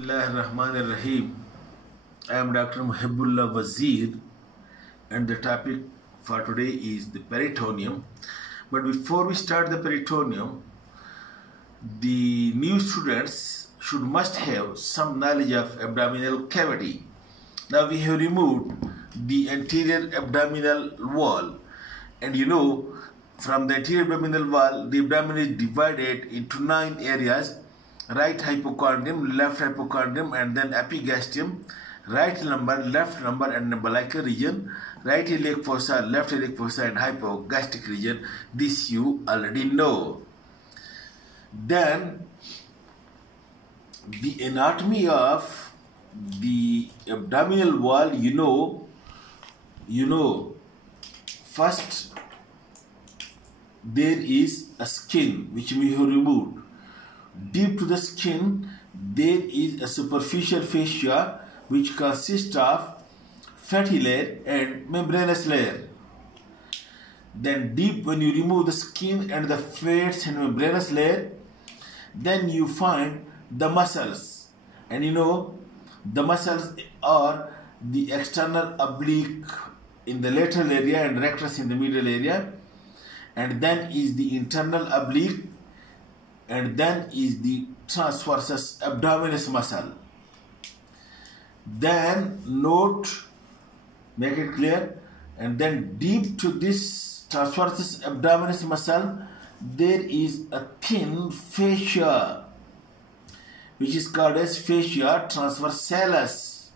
Bismillahirrahmanirrahim. I am Dr. Muhibbullah Wazir, and the topic for today is the peritoneum. But before we start the peritoneum, the new students must have some knowledge of abdominal cavity. Now we have removed the anterior abdominal wall, and from the anterior abdominal wall, the abdomen is divided into 9 areas: right hypochondrium, left hypochondrium, and then epigastrium, right lumbar, left lumbar and umbilical region, right iliac fossa, left iliac fossa, and hypogastric region. This you already know. Then the anatomy of the abdominal wall, first there is a skin which we have removed. Deep to the skin, there is a superficial fascia which consists of fatty layer and membranous layer. Then deep, when you remove the skin and the fats and membranous layer, then you find the muscles. And the muscles are the external oblique in the lateral area and rectus in the middle area, and then is the internal oblique, and then is the transversus abdominis muscle. Then make it clear, and then deep to this transversus abdominis muscle, there is a thin fascia which is called as fascia transversalis.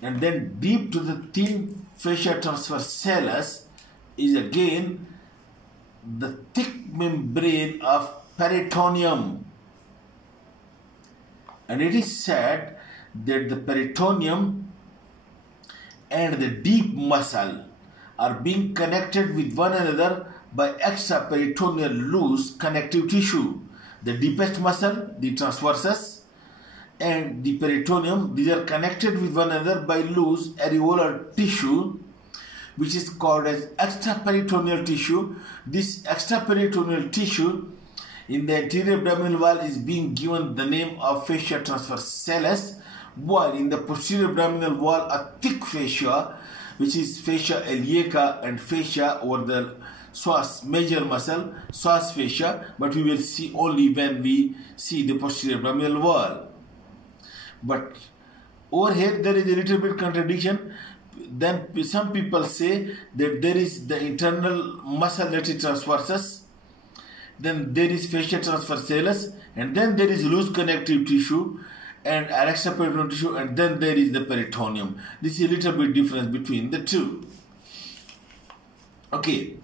And then deep to the thin fascia transversalis is again the thick membrane of peritoneum. And it is said that the peritoneum and the deep muscle are being connected with one another by extraperitoneal loose connective tissue. The deepest muscle, the transversus, and the peritoneum, these are connected with one another by loose areolar tissue, which is called as extraperitoneal tissue. This extraperitoneal tissue in the anterior abdominal wall is being given the name of fascia transversalis, while in the posterior abdominal wall, a thick fascia, which is fascia iliaca, and fascia over the psoas major muscle, psoas fascia, but we will see only when we see the posterior abdominal wall. But over here there is a little bit contradiction. Then some people say that there is the internal muscle that is transversus, then there is fascia transversalis, and then there is loose connective tissue and extraperitoneal tissue, and then there is the peritoneum. This is a little bit difference between the two. Okay,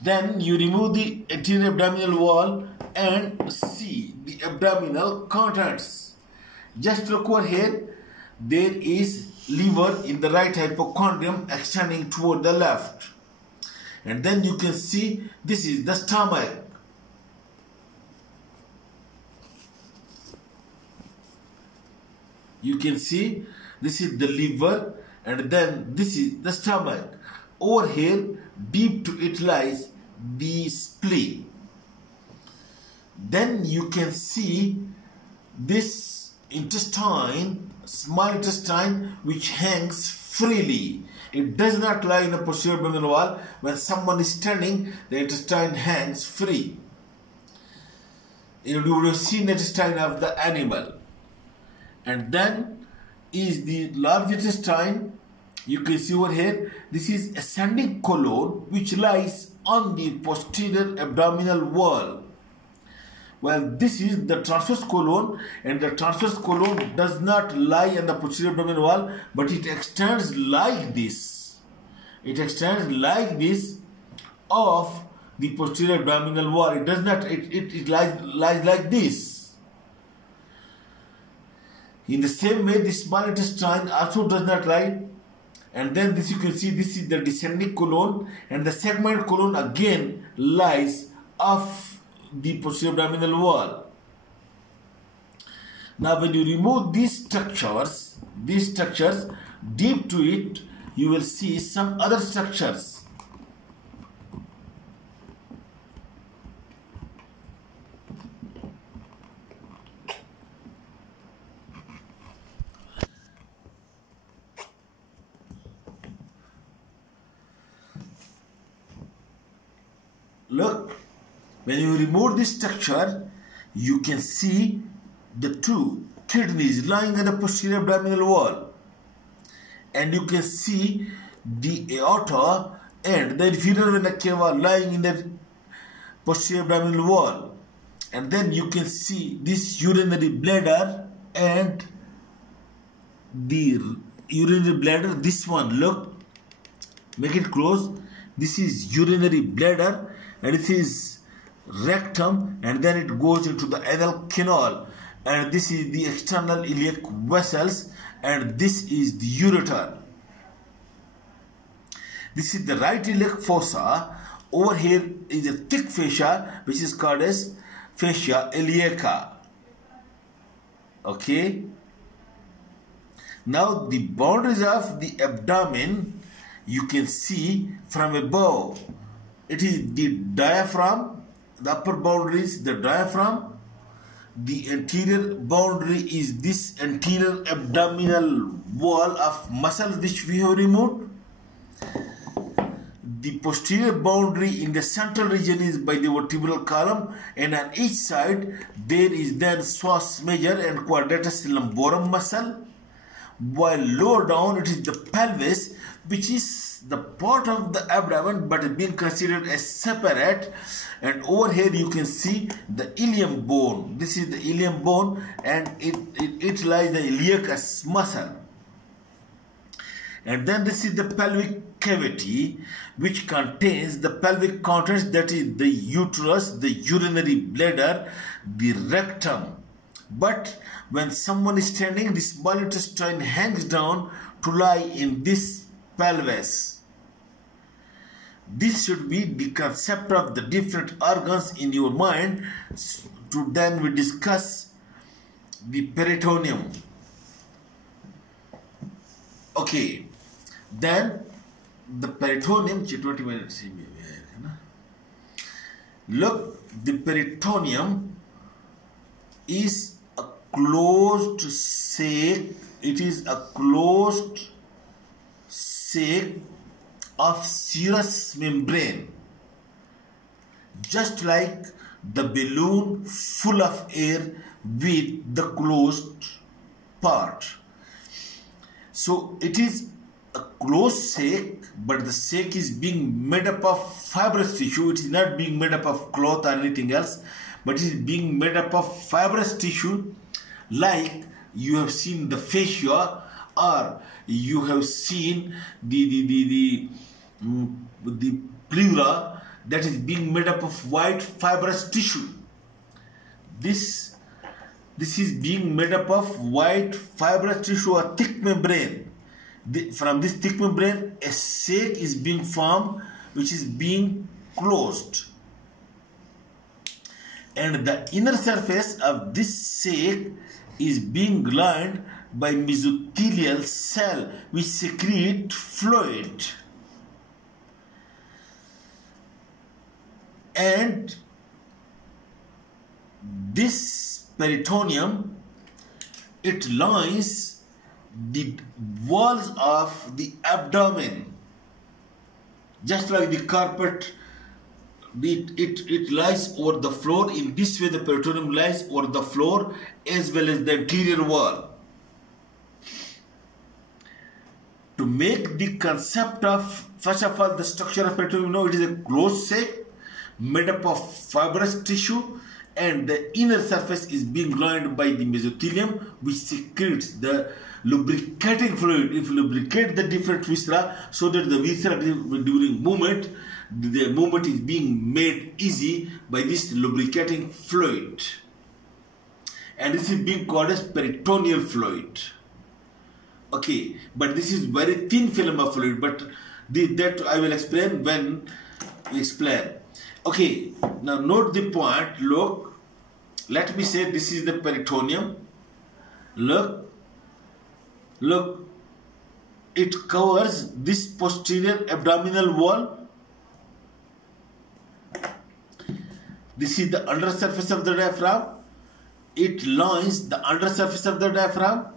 then you remove the anterior abdominal wall and see the abdominal contents. Just look over here. There is liver in the right hypochondrium extending toward the left, and then you can see this is the stomach. You can see this is the liver, and then this is the stomach. Over here, deep to it lies the spleen. Then you can see this intestine, small intestine, which hangs freely. It does not lie in a posterior abdominal wall. When someone is standing, the intestine hangs free. You would have seen the intestine of the animal. And then is the large intestine. You can see over here, this is ascending colon which lies on the posterior abdominal wall. Well, this is the transverse colon, and the transverse colon does not lie on the posterior abdominal wall, but it extends like this. It extends like this of the posterior abdominal wall. It does not, it lies like this. In the same way, the small intestine also does not lie. And then this, you can see, this is the descending colon, and the segmental colon again lies off the posterior abdominal wall. Now when you remove these structures, deep to it, you will see some other structures. When you remove this structure, you can see the two kidneys lying on the posterior abdominal wall, and you can see the aorta and the inferior vena cava lying in the posterior abdominal wall, and then you can see this urinary bladder and the urinary bladder. This one, look, make it close. This is urinary bladder and this is rectum, and then it goes into the anal canal, and this is the external iliac vessels, and this is the ureter. This is the right iliac fossa. Over here is a thick fascia which is called as fascia iliaca. Okay. Now the boundaries of the abdomen you can see from above. It is the diaphragm. The upper boundary is the diaphragm. The anterior boundary is this anterior abdominal wall of muscles which we have removed. The posterior boundary in the central region is by the vertebral column, and on each side there is then psoas major and quadratus lumborum muscle, while lower down it is the pelvis, which is the part of the abdomen but is being considered as separate. And over here you can see the ilium bone. This is the ilium bone, and it lies the iliacus muscle. And then this is the pelvic cavity, which contains the pelvic contents, that is the uterus, the urinary bladder, the rectum. But when someone is standing, the small intestine hangs down to lie in this pelvis. This should be the concept of the different organs in your mind. To then we discuss the peritoneum. Okay, then the peritoneum. 20 minutes. Look, the peritoneum is a closed sac. It is a closed sac of serous membrane, just like the balloon full of air with the closed part. So it is a closed sac, but the sac is being made up of fibrous tissue. It is not being made up of cloth or anything else, but it is being made up of fibrous tissue, like you have seen the fascia, or you have seen the pleura, that is being made up of white fibrous tissue. This is being made up of white fibrous tissue or thick membrane. From this thick membrane, a sac is being formed, which is being closed. And the inner surface of this sac is being lined by mesothelial cell, which secrete fluid. And this peritoneum, it lines the walls of the abdomen, just like the carpet. It lies over the floor. In this way the peritoneum lies over the floor as well as the anterior wall. To make the concept of, first of all, the structure of peritoneum, it is a closed sac made up of fibrous tissue, and the inner surface is being lined by the mesothelium, which secretes the lubricating fluid. If lubricate the different viscera, so that the viscera during movement, the movement is being made easy by this lubricating fluid, and this is being called as peritoneal fluid. Okay, but this is very thin film of fluid, but that I will explain when we explain. Okay, now note the point. Look, let me say this is the peritoneum. Look, it covers this posterior abdominal wall. This is the undersurface of the diaphragm. It lines the undersurface of the diaphragm.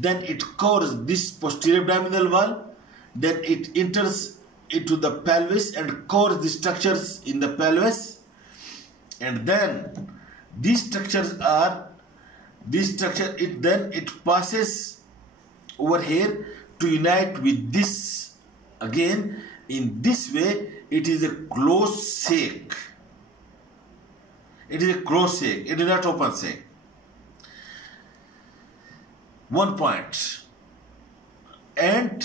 Then it covers this posterior abdominal wall. Then it enters into the pelvis and covers the structures in the pelvis. and then these structures are it passes over here to unite with this. Again, in this way, it is a closed sac. It is a closed sac. It is not open sac. One point. And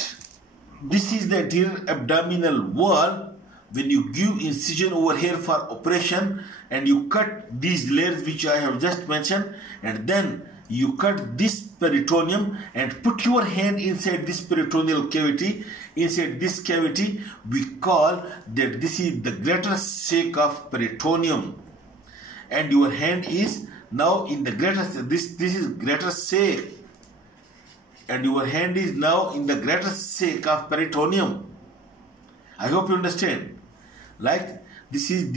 this is the anterior abdominal wall. When you give incision over here for operation and you cut these layers which I have just mentioned, and then you cut this peritoneum and put your hand inside this peritoneal cavity, inside this cavity, we call that this is the greater sac of peritoneum. And your hand is now in the greater, this is greater sac, and your hand is now in the greater sac of peritoneum. I hope you understand. Like this is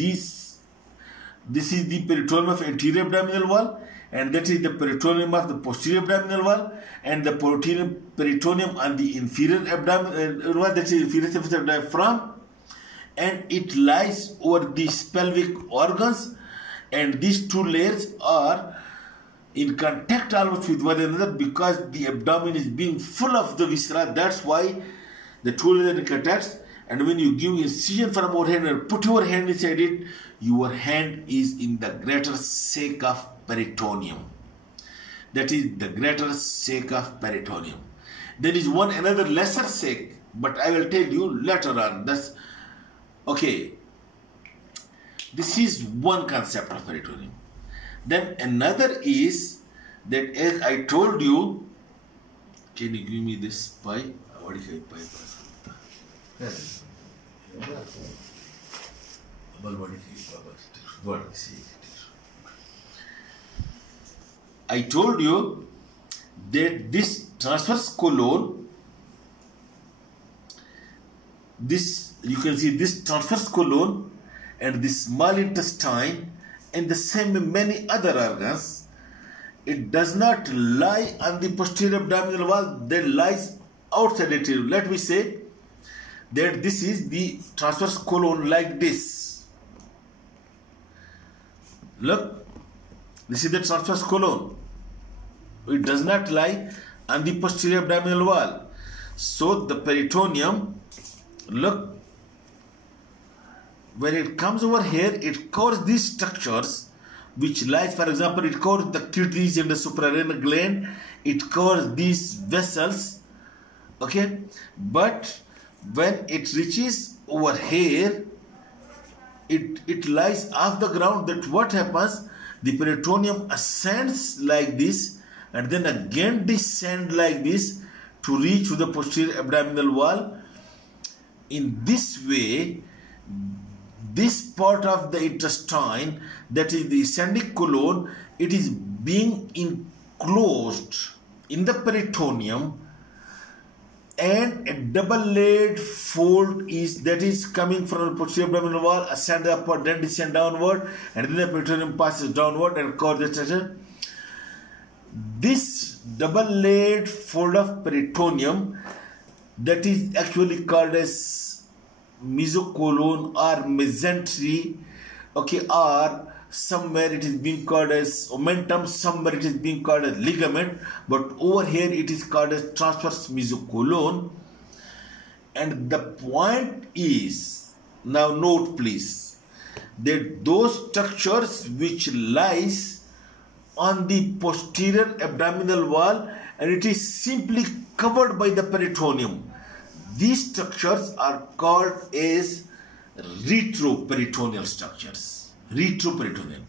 the peritoneum of anterior abdominal wall, and that is the peritoneum of the posterior abdominal wall, and the peritoneum on the inferior abdominal wall, that is inferior surface of diaphragm, and it lies over these pelvic organs, and these two layers are in contact almost with one another because the abdomen is being full of the viscera. That's why the two layers are in contact. And when you give incision from overhead and put your hand inside it, your hand is in the greater sac of peritoneum. That is the greater sac of peritoneum. There is one another lesser sac, but I will tell you later on. That's okay. This is one concept of peritoneum. Then another is that, as I told you, can you give me this pie? What is it, pie? I told you that this transverse colon, this you can see this transverse colon and the small intestine and the same many other organs, it does not lie on the posterior abdominal wall, they lies outside it. Let me say that this is the transverse colon like this. Look, this is the transverse colon. It does not lie on the posterior abdominal wall. So the peritoneum, look, when it comes over here, it covers these structures which lies, for example, it covers the kidneys and the suprarenal gland, it covers these vessels, okay, but when it reaches over here, it lies off the ground. That what happens, the peritoneum ascends like this and then again descend like this to reach to the posterior abdominal wall. In this way, this part of the intestine, that is the ascending colon, it is being enclosed in the peritoneum, and a double-layered fold is coming from the posterior abdominal wall, ascend upward, then descend downward, and then the peritoneum passes downward and covers the structure. This double-layered fold of peritoneum, that is actually called as mesocolon or mesentery, okay, or somewhere it is being called as omentum, somewhere it is being called as ligament, but over here it is called as transverse mesocolon. And the point is, now note please, that those structures which lies on the posterior abdominal wall and it is simply covered by the peritoneum, these structures are called as retroperitoneal structures. Retroperitoneal.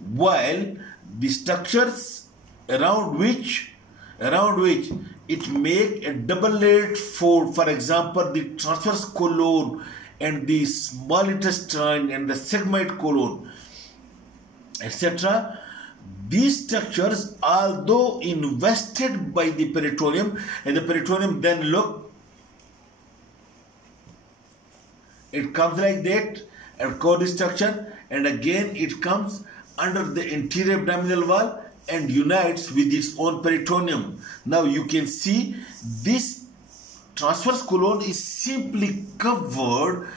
While the structures around which it make a double-layered fold, for example, the transverse colon and the small intestine and the sigmoid colon, etc. These structures, although invested by the peritoneum, and the peritoneum then look, it comes like that and cord structure, and again it comes under the anterior abdominal wall and unites with its own peritoneum. Now you can see this transverse colon is simply covered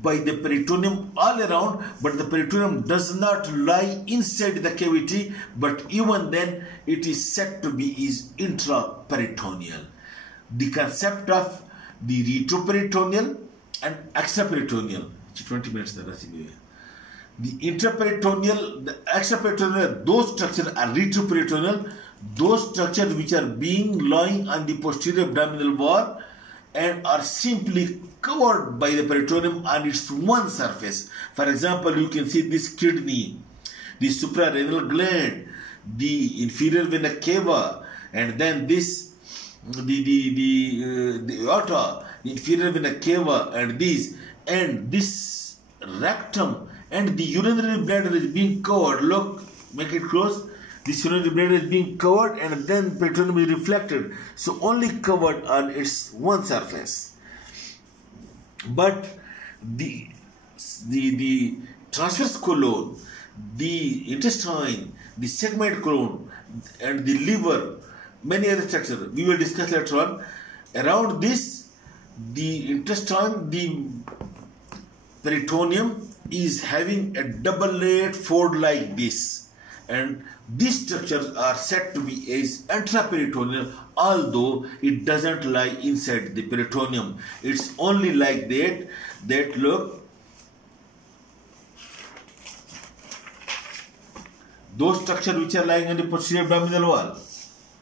by the peritoneum all around, but the peritoneum does not lie inside the cavity, but even then it is said to be is intraperitoneal. The concept of the retroperitoneal and extraperitoneal. 20 minutes. The intraperitoneal, the extraperitoneal, those structures are retroperitoneal, those structures which are being lying on the posterior abdominal wall and are simply covered by the peritoneum on its one surface. For example, you can see this kidney, the suprarenal gland, the inferior vena cava, and then this, the aorta, the inferior vena cava, and this rectum, and the urinary bladder is being covered. Look, make it close. This urinary bladder is being covered, and then peritoneum is reflected. So only covered on its one surface. But the transverse colon, the intestine, the segment colon, and the liver, many other structures we will discuss later on. Around this, the intestine, the peritoneum is having a double-layered fold like this, and these structures are said to be as intraperitoneal, although it doesn't lie inside the peritoneum. It's only like that look, those structures which are lying on the posterior abdominal wall,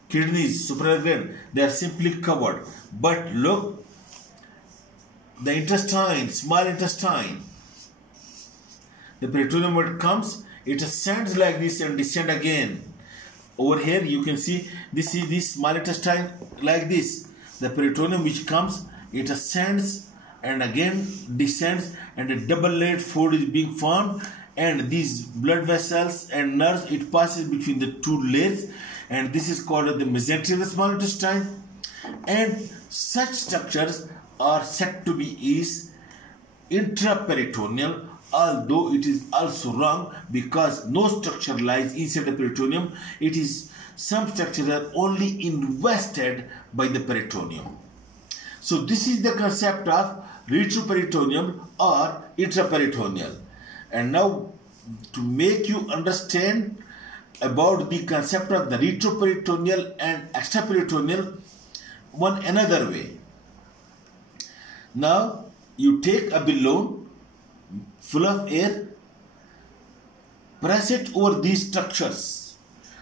kidneys, suprarenal gland, they are simply covered. But look, the intestine, small intestine, the peritoneum when it comes, it ascends like this and descend again. Over here you can see this is this small intestine like this. The peritoneum which comes, it ascends and again descends, and a double-layered fold is being formed, and these blood vessels and nerves, it passes between the two layers, and this is called the mesentery of the small intestine. And such structures are said to be is intraperitoneal, although it is also wrong, because no structure lies inside the peritoneum. It is some structures are only invested by the peritoneum. So this is the concept of retroperitoneum or intraperitoneal. And now, to make you understand about the concept of the retroperitoneal and extraperitoneal, one another way. Now you take a balloon full of air, press it over these structures,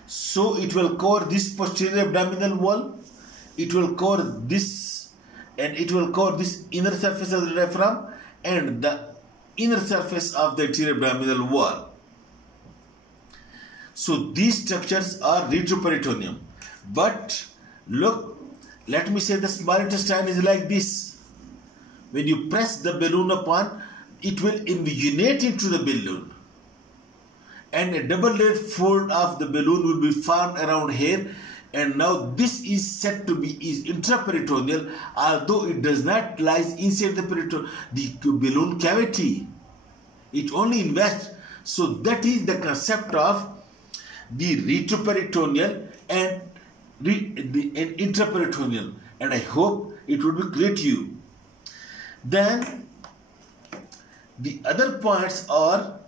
so it will cover this posterior abdominal wall, it will cover this, and it will cover this inner surface of the diaphragm and the inner surface of the anterior abdominal wall. So these structures are retroperitoneum. But look, let me say the small intestine is like this. When you press the balloon upon, it will invaginate into the balloon, and a double-layered fold of the balloon will be formed around here. And now this is said to be is intraperitoneal, although it does not lie inside the balloon cavity. It only invests. So that is the concept of the retroperitoneal and intraperitoneal, and I hope it would be clear to you. Then the other points are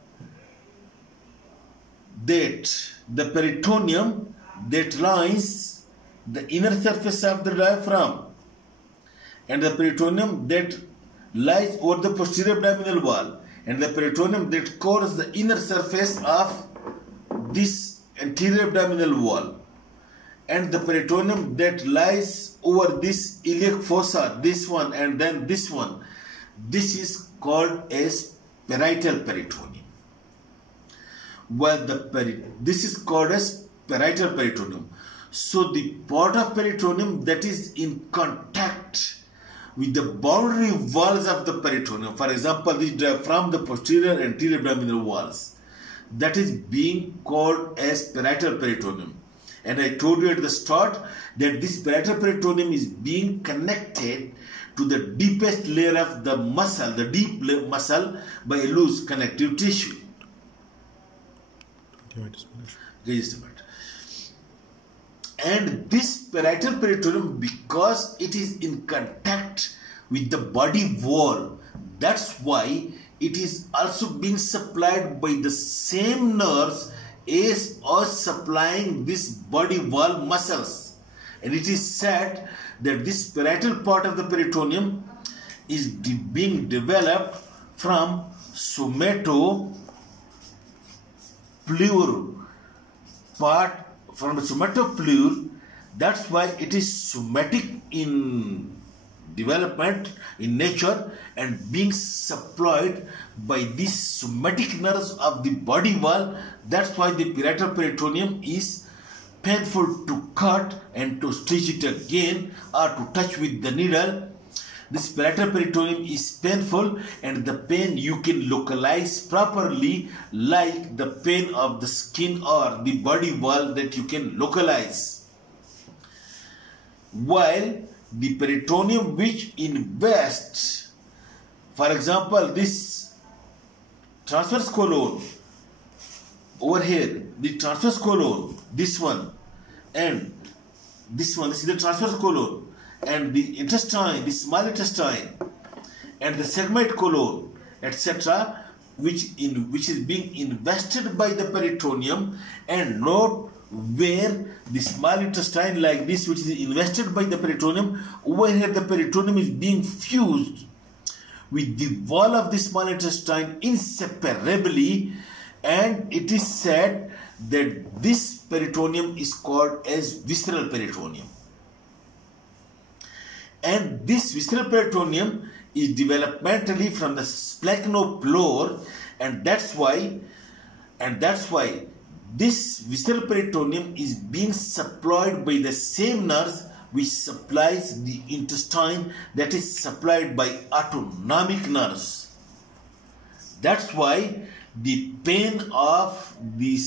that the peritoneum that lines the inner surface of the diaphragm, and the peritoneum that lies over the posterior abdominal wall, and the peritoneum that covers the inner surface of this anterior abdominal wall, and the peritoneum that lies over this iliac fossa, this one and then this one. This is called as parietal peritoneum. Well, this is called as parietal peritoneum. So the part of peritoneum that is in contact with the boundary walls of the peritoneum, for example, from the posterior and anterior abdominal walls, that is being called as parietal peritoneum. And I told you at the start that this parietal peritoneum is being connected to the deepest layer of the muscle, the deep muscle, by a loose connective tissue. Okay, just a minute. And this parietal peritoneum, because it is in contact with the body wall. That's why it is also being supplied by the same nerves as us supplying this body wall muscles. And it is said that this parietal part of the peritoneum is being developed from somatopleural part, from the somatopleural. That's why it is somatic in development, in nature, and being supplied by these somatic nerves of the body wall. That's why the parietal peritoneum is painful to cut and to stitch it again or to touch with the needle. This parietal peritoneum is painful, and the pain you can localize properly, like the pain of the skin or the body wall that you can localize. While the peritoneum which invests, for example, this transverse colon over here, the transverse colon, this one and this one, this is the transverse colon, and the intestine, the small intestine, and the sigmoid colon, etc., which is being invested by the peritoneum, and note where the small intestine like this, which is invested by the peritoneum, over here the peritoneum is being fused with the wall of the small intestine inseparably, and it is said that this peritoneum is called as visceral peritoneum. And this visceral peritoneum is developmentally from the splachnopleural, and that's why this visceral peritoneum is being supplied by the same nerves which supplies the intestine, that is supplied by autonomic nerves. That's why the pain of the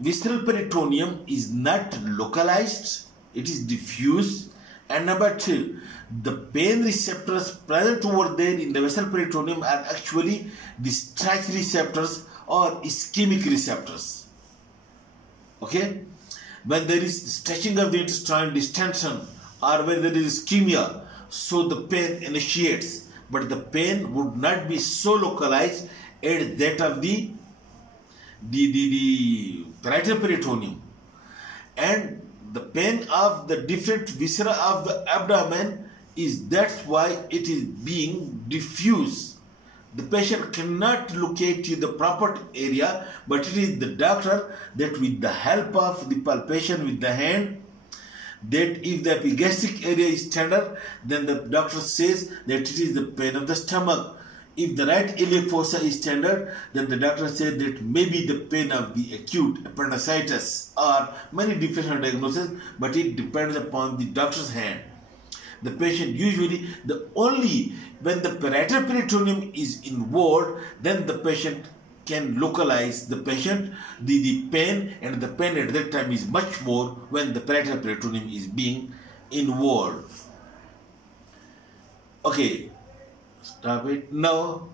visceral peritoneum is not localized, it is diffuse. And number two, the pain receptors present over there in the visceral peritoneum are actually the stretch receptors or ischemic receptors. Okay? When there is stretching of the intestine, distension, or when there is ischemia, so the pain initiates. But the pain would not be so localized as that of the parietal peritoneum. And the pain of the different viscera of the abdomen is, that's why it is being diffuse. The patient cannot locate to the proper area, but it is the doctor that with the help of the palpation with the hand, that if the epigastric area is tender, then the doctor says that it is the pain of the stomach. If the right iliac fossa is tender, then the doctor says that maybe the pain of the acute appendicitis, or many different diagnoses, but it depends upon the doctor's hand. The patient usually, when the parietal peritoneum is involved, then the patient can localize the pain, and the pain at that time is much more when the parietal peritoneum is being involved. Okay, stop it now.